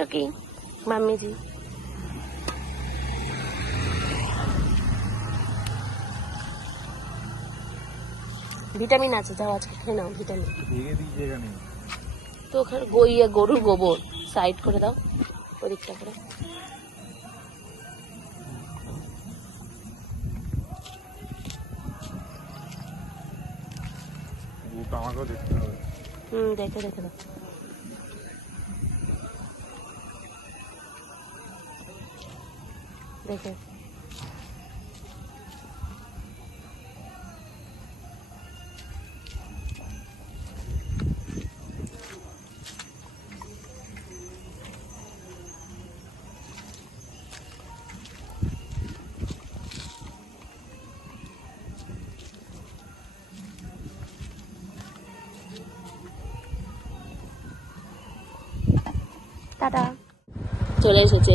टोकी मामी जी ভিটামিন আছে, যাও আজকে খেয়ে নাও ভিটামিন। তো ওখানে গরুর গোবর সাইড করে দাও ওদিকটা করে। দেখে দেখে দাও। দেখে টাটা চলে এসেছে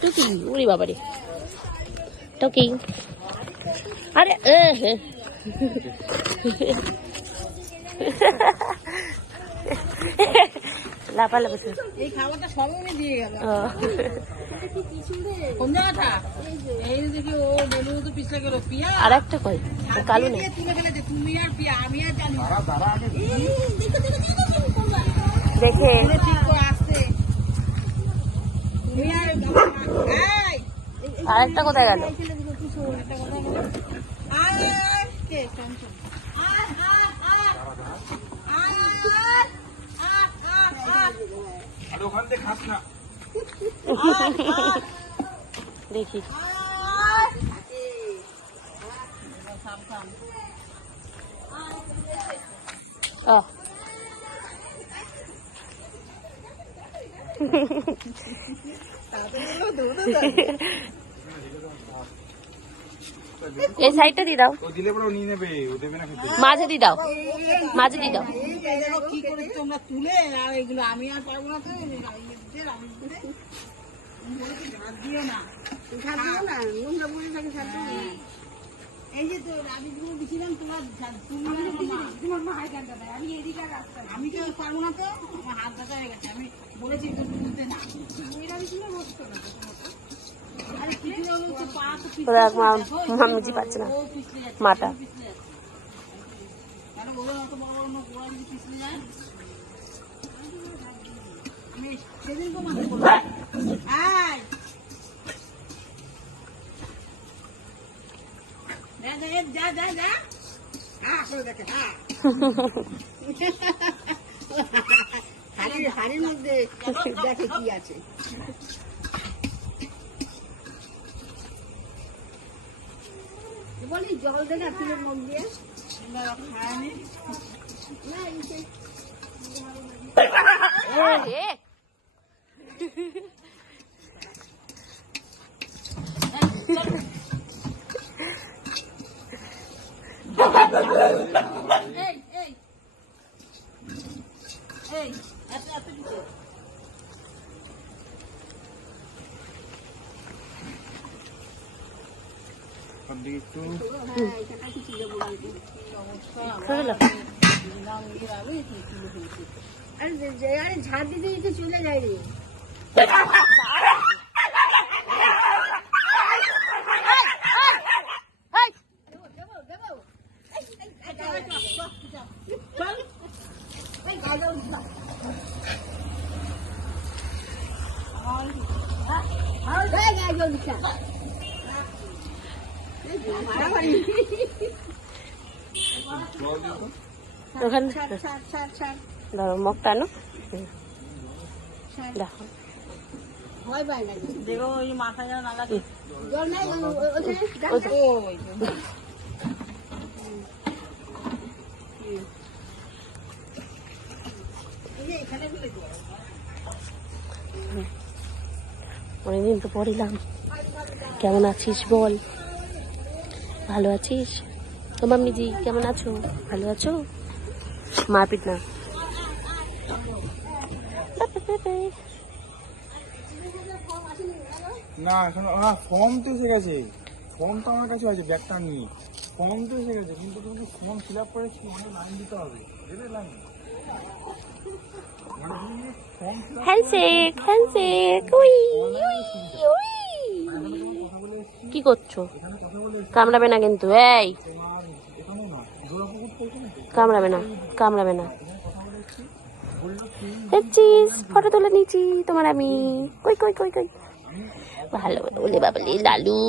টুকি। উড়ি বাবারে টুকি, আরে লাফালাফি এই খাবারটা সব আমি দিয়ে গেল। কোন জায়গাটা এই দেখি ও বেলু তো পিছলে গেল পিয়া আর একটা কই কালু নেই তুলে ফেলেছে তুমি আর পিয়া আমি আর জানি দেখে ঠিক করে আসছে তুমি আর এই আরেকটা কোথায় গেল? কে টেনশন ওখান থেকে খাস না দেখি এই সাইডটা দিয়ে দাও, মাঝে দিয়ে দাও, মাঝে দিয়ে দাও। কি করে তোমরা তুলে আর এগুলো আমি আর পারবো না তো দিও না নোংরা বলে থাকে এই যে তো আমি যখন দিছিলাম তোমার মা হাই কাটটা দেয় আমি এদিকে আমি তো পারবো না তো আমার হাত ব্যথা হয়ে গেছে আমি বলেছি তুলতে না বসতো না আরে কিছু হচ্ছে পা তো মামিজি পাচ্ছে না মাটা আরে ওরা অত বড় বড় গোড়া যদি পিছলে যায় আমি সেদিন তো মাথা বলবো আয় যা যা যা হ্যাঁ করে দেখে হ্যাঁ হাড়ির মধ্যে দেখে কি আছে বলি জল দেনা ফুলের মুখ দিয়ে ঝাড় দিতে দিতে চলে যায় রে ওখানে মগ টানো দেখো ভয় পায় না দেখো ওই মাথা যেন না লাগে জল নাই অনেকদিন তো পড়িলাম। কেমন আছিস বল? ভালো আছিস? তো মাম্মিজি কেমন আছো? ভালো আছো? মারপিট না। না এখন ফর্ম তো এসে গেছে, ফর্ম তো আমার কাছে আছে, ব্যাগটা নিয়ে ফর্ম তো এসে গেছে, কিন্তু তুমি ফর্ম ফিল আপ করে অনেক লাইন দিতে হবে, দেবে লাইন? মানে তুমি form fill up handshake handshake, we we. কি করছো? কামড়াবে না কিন্তু, এই কামড়াবে না, কামড়াবে না। দেখছিস ফটো তুলে নিয়েছি তোমার আমি। কই কই কই কই, ভালো বলে বাবলি লালু।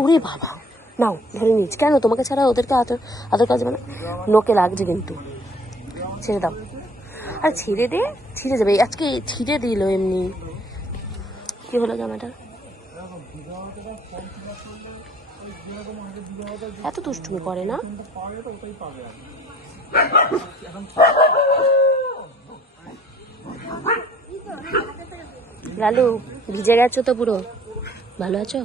ওরে বাবা, নাও ধরে নিচ্ছি। কেন তোমাকে ছাড়া ওদেরকে আদর কাজ মানে নোকে লাগছে কিন্তু, ছেড়ে দাও। আর ছিঁড়ে দে, ছিঁড়ে যাবে আজকে, ছিঁড়ে দিল এমনি। কি হলো জামাটা? এত দুষ্টুমি করে না। লালু ভিজে গেছো তো পুরো, ভালো আছো?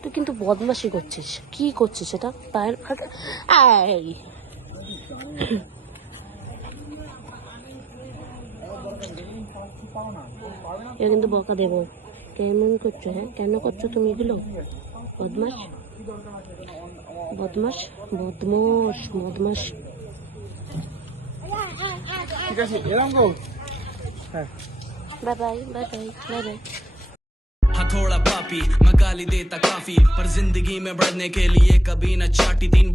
তুই কিন্তু বদমাশি করছিস। কি করছিস সেটা? পায়ের ফাঁকে এই এ কিন্তু বকা দেবো। কেমন করছো? হ্যাঁ কেন করছো তুমি এগুলো? বদমাস বদমাস বদমাস বদমাস। ঠিক আছে, এরকম গো। হ্যাঁ, bye bye bye bye bye bye. हाँ थोड़ा पापी मैं गाली देता काफी, पर जिंदगी में बढ़ने के लिए कभी न चाटी 3